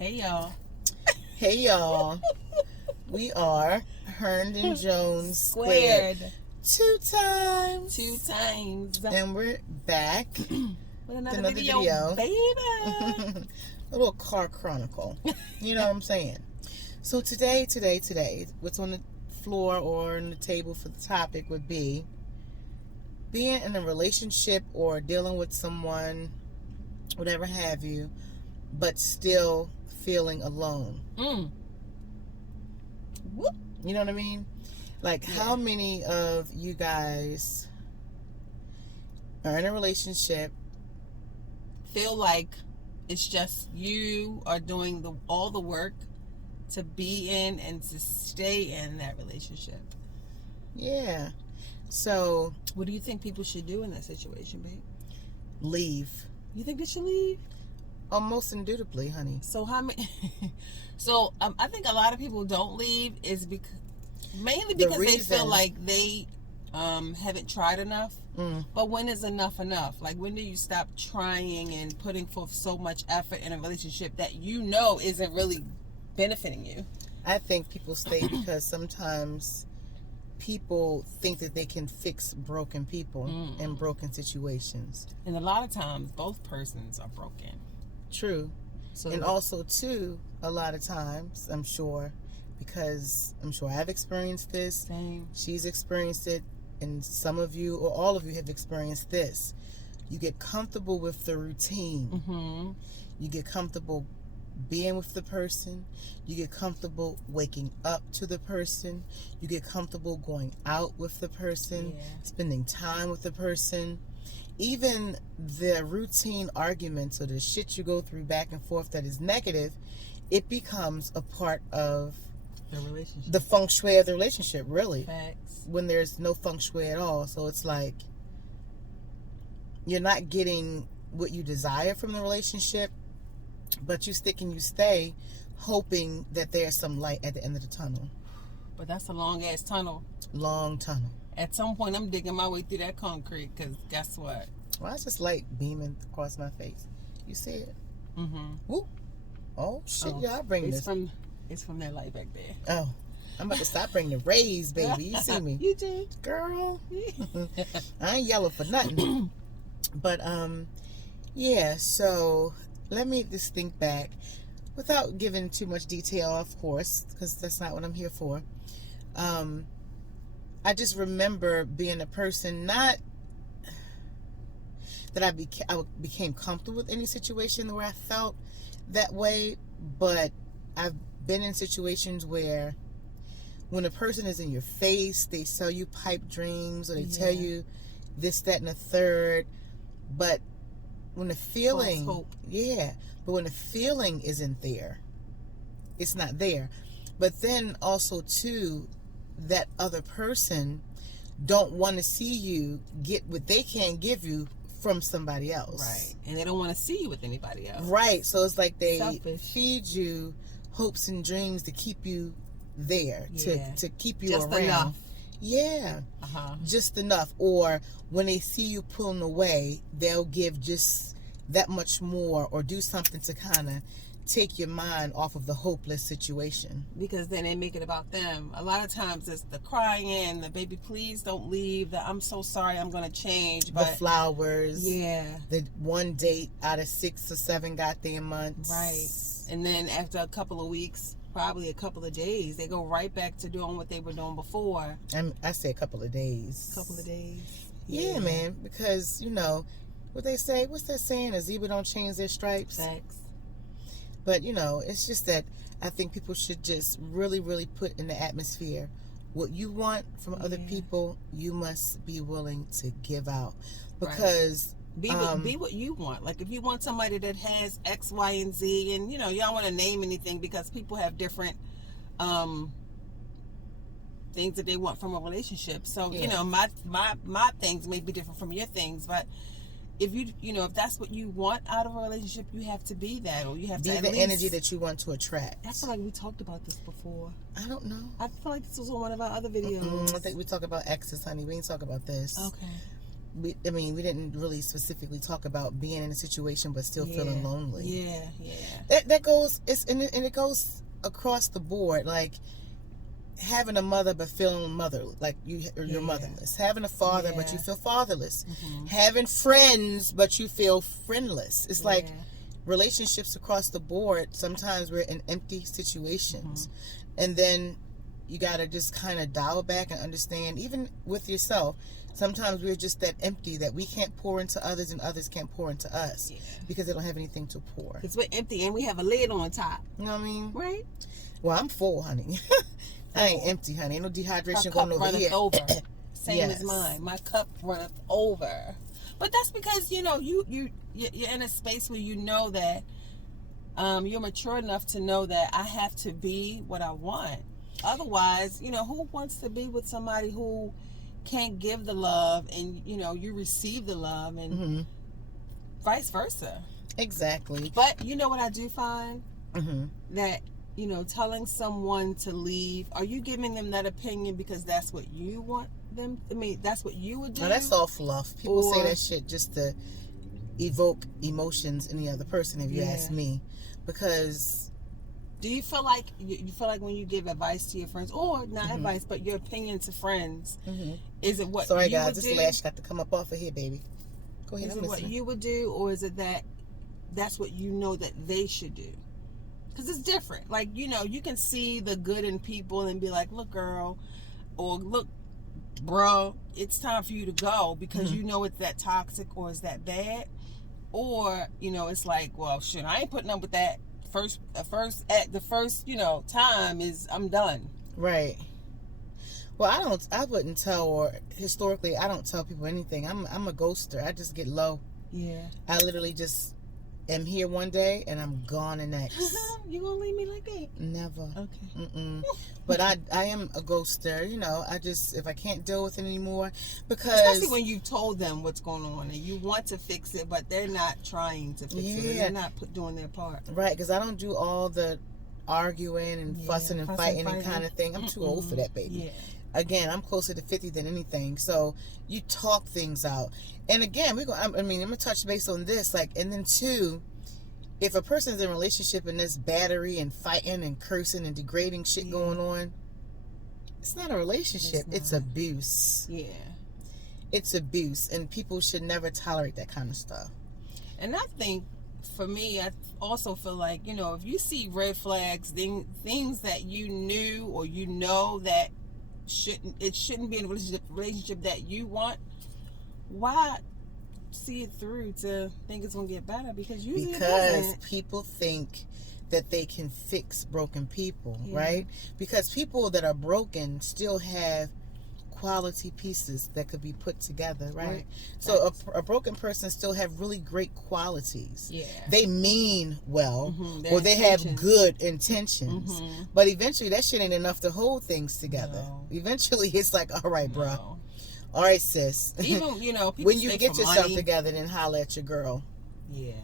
Hey y'all. Hey y'all. We are Herndon.JonesSquared. Two times. And we're back with another video, baby. A little car chronicle. You know what I'm saying? So today, what's on the floor or on the table for the topic would be being in a relationship or dealing with someone, whatever have you, but still feeling alone. Whoop. You know what I mean? Like, how many of you guys are in a relationship, feel like it's just you are doing all the work to be in and to stay in that relationship? Yeah. So, what do you think people should do in that situation, babe? Leave. You think they should leave? Almost indubitably, honey. So how many? I think a lot of people don't leave is mainly because they feel like they haven't tried enough. But when is enough enough? Like, when do you stop trying and putting forth so much effort in a relationship that you know isn't really benefiting you? I think people stay because sometimes people think that they can fix broken people in broken situations. And a lot of times, both persons are broken. True. So, and also, too, a lot of times, I'm sure I've experienced this. Same. She's experienced it, and some of you or all of you have experienced this. You get comfortable with the routine. You get comfortable being with the person. You get comfortable waking up to the person. You get comfortable going out with the person, spending time with the person. Even the routine arguments or the shit you go through back and forth that is negative, it becomes a part of the relationship. The feng shui of the relationship, really. Facts. When there's no feng shui at all. So it's like you're not getting what you desire from the relationship, but you stick and you stay hoping that there's some light at the end of the tunnel. But that's a long-ass tunnel. Long tunnel. At some point, I'm digging my way through that concrete, because guess what? Well, it's just light beaming across my face. You see it? Whoop. Oh, shit, y'all bring this. It's from that light back there. Oh, I'm about to stop bringing the rays, baby. You see me? You do. Girl. I ain't yellow for nothing. But, yeah, so let me just think back without giving too much detail, of course, because that's not what I'm here for. I just remember being a person, not that I became comfortable with any situation where I felt that way, but I've been in situations where when a person is in your face, they sell you pipe dreams or they tell you this, that, and the third, but when the feeling, but when the feeling isn't there, it's not there. But then also too, that other person don't want to see you get what they can't give you from somebody else. Right. And they don't want to see you with anybody else. Right. So it's like they feed Selfish. you hopes and dreams to keep you there, to keep you just around. Enough. Yeah. Just enough. Or when they see you pulling away, they'll give just that much more or do something to kind of take your mind off of the hopeless situation. Because then they make it about them. A lot of times it's the crying, the baby please don't leave, the I'm so sorry, I'm going to change. But the flowers. Yeah. The one date out of 6 or 7 goddamn months. Right. And then after a couple of weeks, probably a couple of days, they go right back to doing what they were doing before. I say a couple of days. Couple of days. Yeah, man. Because, you know, what they say, what's that saying? A zebra don't change their stripes. Facts. But, you know, it's just that I think people should just really, really put in the atmosphere what you want from other people, you must be willing to give out. Because be what you want. Like, if you want somebody that has X, Y, and Z, and, you know, you don't want to name anything because people have different things that they want from a relationship. So, you know, my things may be different from your things, but if if that's what you want out of a relationship, you have to be that, or you have to be the energy that you want to attract. I feel like we talked about this before. I don't know. I feel like this was on one of our other videos. I think we talk about exes, honey. We ain't talk about this. Okay. we didn't really specifically talk about being in a situation but still feeling lonely. Yeah. That goes, it goes across the board. Like having a mother but feeling you're motherless. Having a father but you feel fatherless. Having friends but you feel friendless. It's like relationships across the board. Sometimes we're in empty situations, and then you gotta just kind of dial back and understand, even with yourself, sometimes we're just that empty that we can't pour into others and others can't pour into us because they don't have anything to pour. Because we're empty and we have a lid on top. You know what I mean? Right? Well, I'm full, honey. I ain't empty, honey. Ain't no dehydration going over here. Over. Same as mine. My cup runneth over. But that's because, you're in a space where you know that you're mature enough to know that I have to be what I want. Otherwise, who wants to be with somebody who can't give the love and, you receive the love and vice versa. Exactly. But you know what I do find? That, telling someone to leave, are you giving them that opinion because that's what you want them? That's what you would do? No, that's all fluff. People say that shit just to evoke emotions in the other person, if you ask me. Because... do you feel like when you give advice to your friends, or not advice, but your opinion to friends, is it what Sorry, you guys, would this do? lash got to come up off of here, baby. Go ahead. Is it what you would do, or is it that's what you know that they should do? Because it's different. Like, you can see the good in people and be like, look, girl, or look, bro, it's time for you to go because you know it's that toxic or it's that bad. Or, it's like, well, shit, I ain't putting up with that. The first time is I'm done. Right. Well, I wouldn't tell, or historically I don't tell people anything. I'm a ghoster. I just get low. Yeah. I literally just am here one day and I'm gone the next. You gonna leave me like that? Never. Okay. But I am a ghoster. I just, if I can't deal with it anymore, because especially when you told them what's going on and you want to fix it, but they're not trying to fix it. They're not doing their part. Right, because I don't do all the arguing and fussing and fighting and kind of thing. I'm too old for that, baby. Yeah. Again, I'm closer to 50 than anything. So you talk things out. And again, I'm gonna touch base on this. And then two, if a person's in a relationship and there's battery and fighting and cursing and degrading shit going on, it's not a relationship. It's abuse. Yeah. It's abuse, and people should never tolerate that kind of stuff. And I think, for me, I also feel like, if you see red flags, things that you knew or that shouldn't be in a relationship that you want, why see it through to think it's gonna get better? Because usually it doesn't. People think that they can fix broken people, right? Because people that are broken still have quality pieces that could be put together, right? So a broken person still have really great qualities. Yeah. They mean well, or they have good intentions. But eventually that shit ain't enough to hold things together. No. Eventually it's like, all right, bro. All right, sis. Even, when you get yourself together, then holler at your girl. Yeah.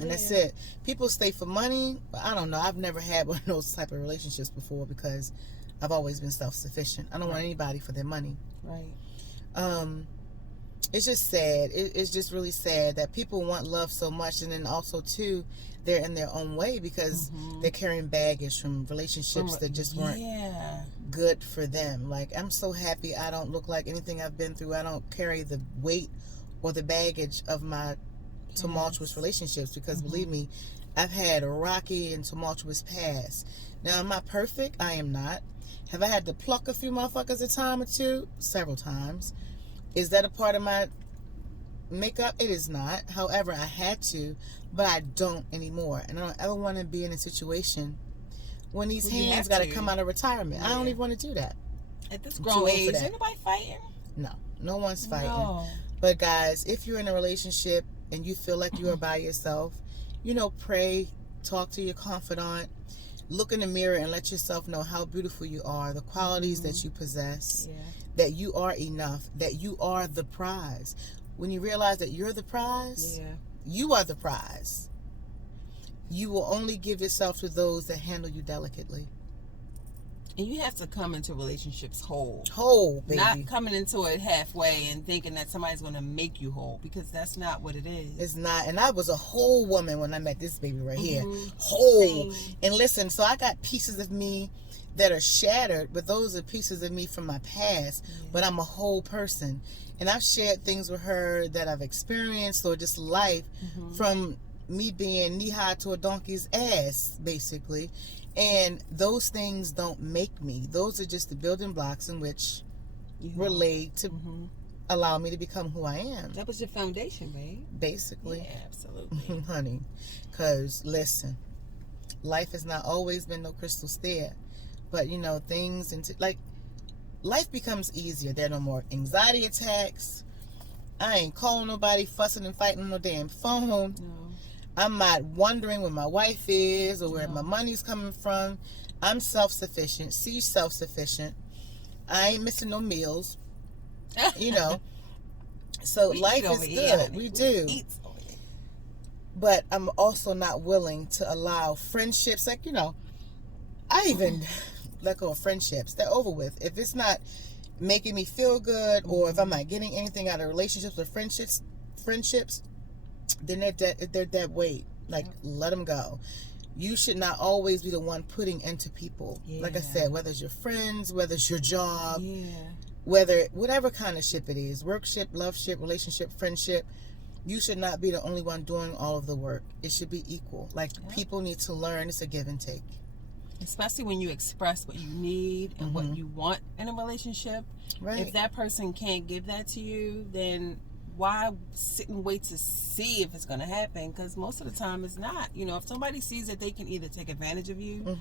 And that's it. People stay for money. I don't know. I've never had one of those type of relationships before because I've always been self-sufficient. I don't want anybody for their money. Right. It's just sad. It's just really sad that people want love so much, and then also too, they're in their own way because they're carrying baggage from relationships that just weren't good for them. Like, I'm so happy I don't look like anything I've been through. I don't carry the weight or the baggage of my tumultuous relationships, because believe me, I've had a rocky and tumultuous past. Now, am I perfect? I am not. Have I had to pluck a few motherfuckers a time or two? Several times. Is that a part of my makeup? It is not. However, I had to, but I don't anymore. And I don't ever want to be in a situation when these hands got to come out of retirement. I don't even want to do that. At this grown age, ain't nobody fighting? No. No one's fighting. No. But guys, if you're in a relationship and you feel like you are by yourself, pray, talk to your confidant, look in the mirror and let yourself know how beautiful you are, the qualities that you possess, that you are enough, that you are the prize. When you realize that you're the prize, you are the prize. You will only give yourself to those that handle you delicately. And you have to come into relationships whole. Whole, baby. Not coming into it halfway and thinking that somebody's going to make you whole, because that's not what it is. It's not. And I was a whole woman when I met this baby right here. Whole. Same. And listen, so I got pieces of me that are shattered, but those are pieces of me from my past. But I'm a whole person. And I've shared things with her that I've experienced, or just life, from me being knee-high to a donkey's ass, basically. And those things don't make me. Those are just the building blocks in which were laid to allow me to become who I am. That was your foundation, babe. Basically. Yeah, absolutely. Honey, because, listen, life has not always been no crystal stair. But, you know, things, like, life becomes easier. There are no more anxiety attacks. I ain't calling nobody, fussing and fighting on no damn phone. No. I'm not wondering where my wife is or where my money's coming from. I'm self-sufficient. She's self-sufficient. I ain't missing no meals. You know. So life is good. We do. But I'm also not willing to allow friendships, like, you know, I even let go of friendships. They're over with. If it's not making me feel good, or if I'm not getting anything out of relationships or friendships, then they're dead weight. Like, let them go. You should not always be the one putting into people. Like I said, whether it's your friends, whether it's your job, whatever kind of ship it is, work ship, love ship, relationship, friendship, you should not be the only one doing all of the work. It should be equal. Like, people need to learn it's a give and take. Especially when you express what you need and what you want in a relationship. Right. If that person can't give that to you, then why sit and wait to see if it's going to happen? Because most of the time it's not. You know, if somebody sees that they can either take advantage of you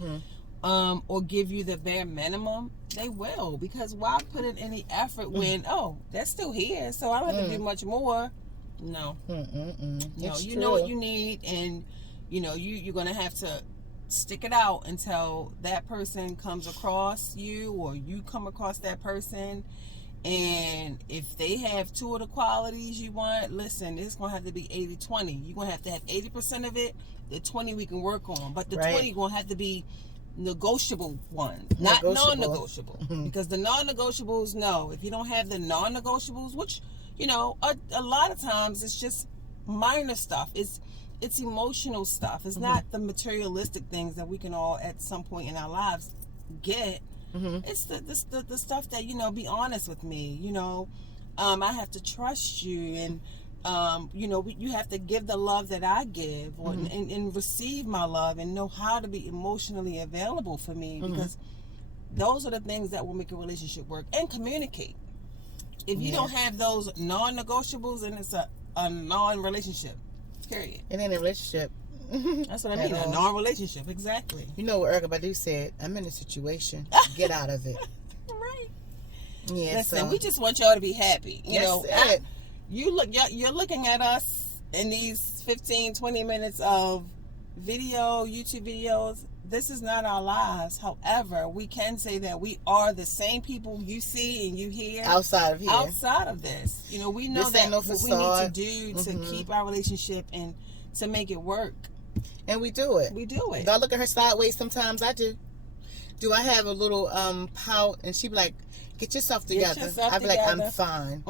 or give you the bare minimum, they will. Because why put in any effort when, that's still here, so I don't have to do much more? No. No, you know what you need, and, you know, you're going to have to stick it out until that person comes across you, or you come across that person. And if they have two of the qualities you want, listen, it's going to have to be 80-20. You're going to have 80% of it. The 20 we can work on. But the 20 going to have to be negotiable ones, not non-negotiable. Because the non-negotiables, no. If you don't have the non-negotiables, which, you know, a lot of times it's just minor stuff. It's emotional stuff. It's not the materialistic things that we can all at some point in our lives get. It's the stuff that, you know, be honest with me, you know, I have to trust you, and you know, you have to give the love that I give, or and receive my love, and know how to be emotionally available for me, because those are the things that will make a relationship work. And communicate. If you don't have those non-negotiables, then it's a non-relationship, period. It ain't a relationship. That's what I mean, a non-relationship. Exactly. You know what Erykah Badu said? I'm in a situation. Get out of it. Right. Yeah. Listen, we just want y'all to be happy. You know, you're looking at us in these 15-20 minutes of YouTube videos. This is not our lives. However, we can say that we are the same people you see and you hear outside of here. Outside of this, you know, we know that what we need to do to keep our relationship and to make it work. And we do it. We do it. Do I look at her sideways sometimes? I do. Do I have a little pout? And she be like, get yourself together. I be like, I'm fine.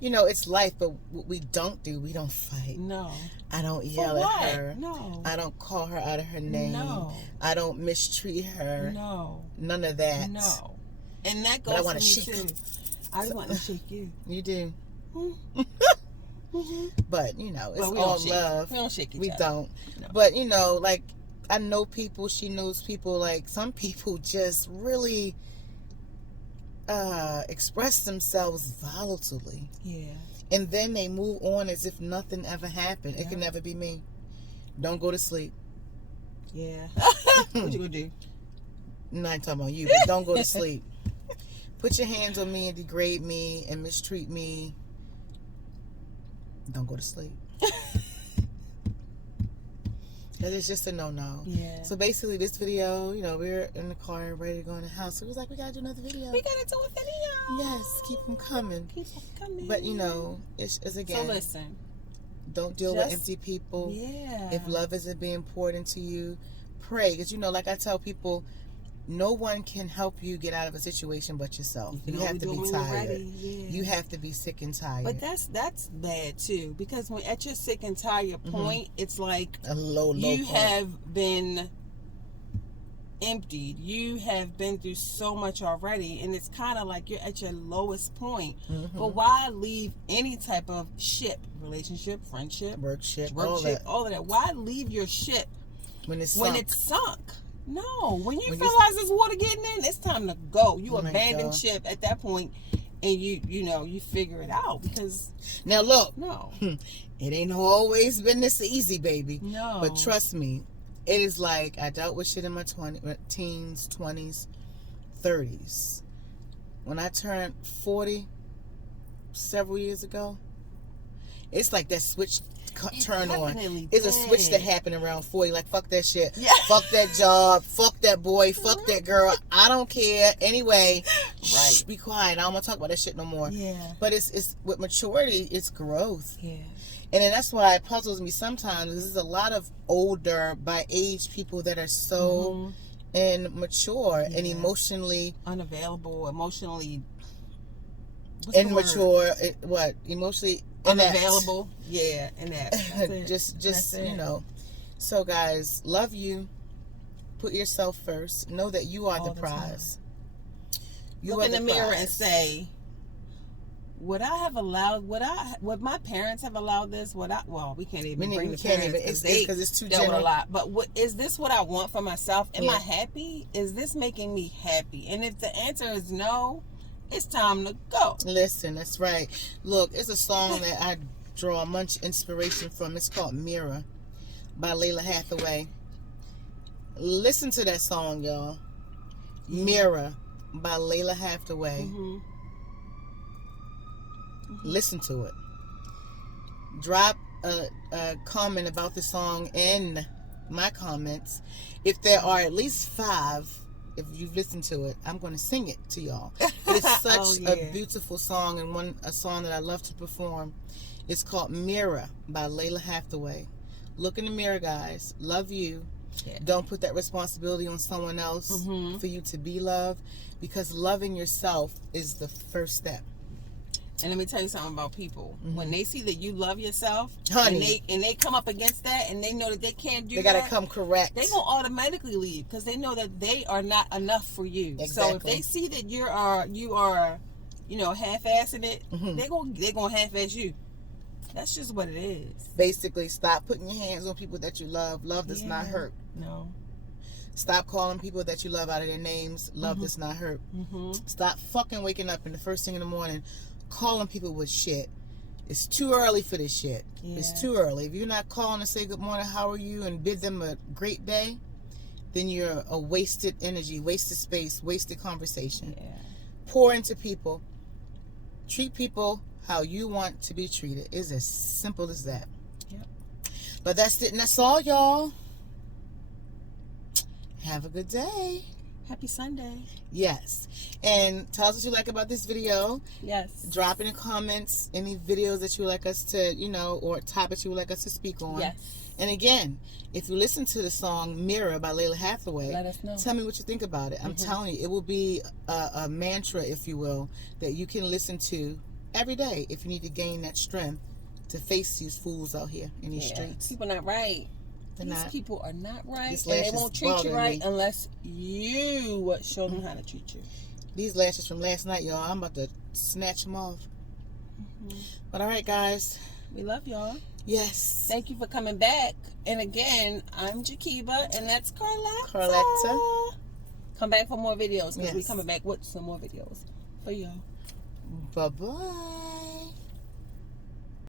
You know, it's life, but what we don't do, we don't fight. No. I don't yell at her. No. I don't call her out of her name. No. I don't mistreat her. No. None of that. No. And that goes for me too. I want to shake you. You do. But, you know, it's all love. We don't shake each other. We don't. No. But, you know, like, I know people, she knows people, like, some people just really express themselves volatilely. Yeah. And then they move on as if nothing ever happened. It can never be me. Don't go to sleep. Yeah. What you gonna do? I'm not talking about you, but don't go to sleep. Put your hands on me and degrade me and mistreat me. Don't go to sleep. That is just a no-no. Yeah. So basically this video, you know, we were in the car and ready to go in the house. So it was like, we gotta do another video. We gotta do a video. Yes, keep them coming. Keep them coming. But, you know, it's again. So listen. Don't deal with empty people. Yeah. If love isn't being poured into you, pray. Because, you know, like I tell people, no one can help you get out of a situation but yourself. You have to be tired. You have to be sick and tired. But that's bad too, because when at your sick and tired point, it's like a low you point. have been emptied. You have been through so much already, and it's kind of like you're at your lowest point. But why leave any type of ship, relationship, friendship, work ship, all of that? Why leave your ship when it's sunk? No, when you realize there's water getting in, it's time to go. You abandon ship at that point, and you figure it out. Because now look, it ain't always been this easy, baby. No, but trust me, it is like I dealt with shit in my teens, 20s, 30s. When I turned 40 several years ago, it's like that switch turn on. It's a switch that happened around 40. Like, fuck that shit. Yeah. Fuck that job. Fuck that boy. Fuck that girl. I don't care. Anyway, shh, be quiet. I don't want to talk about that shit no more. Yeah. But it's with maturity, it's growth. Yeah. And then that's why it puzzles me sometimes. There's a lot of older by age people that are so immature and emotionally unavailable, emotionally immature. Emotionally unavailable. Yeah, and that. just you know. So guys, love you. Put yourself first. Know that you are the prize. Look in the mirror and say, would I have allowed? Would my parents have allowed this? Well, we can't even bring the parents because it's too general. A lot. But is this what I want for myself? Am I happy? Is this making me happy? And if the answer is no, it's time to go. Listen, that's right. Look, it's a song that I draw much inspiration from. It's called Mirror by Layla Hathaway. Listen to that song, y'all. Mirror by Layla Hathaway. Listen to it. Drop a comment about the song in my comments. If there are at least 5, if you've listened to it, I'm going to sing it to y'all. It's such a beautiful song, and a song that I love to perform. It's called Mirror by Layla Hathaway. Look in the mirror, guys. Love you. Yeah. Don't put that responsibility on someone else for you to be loved, because loving yourself is the first step. And let me tell you something about people. When they see that you love yourself, honey, and they come up against that, and they know that they can't do that, they gotta come correct. They gonna automatically leave because they know that they are not enough for you. Exactly. So if they see that you are, half-assing it, they gonna half-ass you. That's just what it is. Basically, stop putting your hands on people that you love. Love does not hurt. No. Stop calling people that you love out of their names. Love does not hurt. Stop fucking waking up in the first thing in the morning calling people with shit. It's too early for this shit. It's too early. If you're not calling to say good morning, how are you, and bid them a great day, then you're a wasted energy, wasted space, wasted conversation. Pour into people. Treat people how you want to be treated. It's as simple as that. But that's it, and that's all, y'all. Have a good day. Happy Sunday. Yes. And tell us what you like about this video. Yes. Drop in the comments any videos that you would like us to, or topics you would like us to speak on. Yes. And again, if you listen to the song Mirror by Layla Hathaway, let us know. Tell me what you think about it. I'm telling you, it will be a mantra, if you will, that you can listen to every day if you need to gain that strength to face these fools out here in these streets. People not right. These people are not right, and they won't treat you right unless you show them how to treat you. These lashes from last night, y'all, I'm about to snatch them off. But all right, guys. We love y'all. Yes. Thank you for coming back. And again, I'm Jakiba, and that's Carletta. Come back for more videos, because we're coming back with some more videos for y'all. Bye-bye.